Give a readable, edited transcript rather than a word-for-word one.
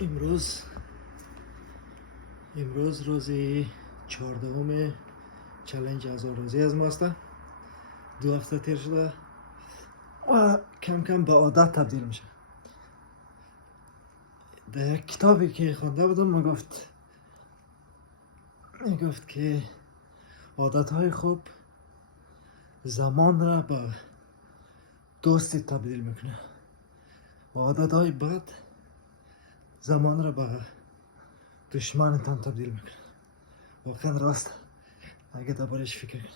امروز روز 14 چالش 1000 روزی از ماست. 2 هفته تیر شده و کم کم به عادت تبدیل میشه. در یک کتابی که خوانده بودم میگفت که عادتهای خوب زمان را به دوستی تبدیل میکنه و عادتهای بد زمان را به دشمنتان تبدیل میکنه. واقعا راست اگه دربارش فکر کنی.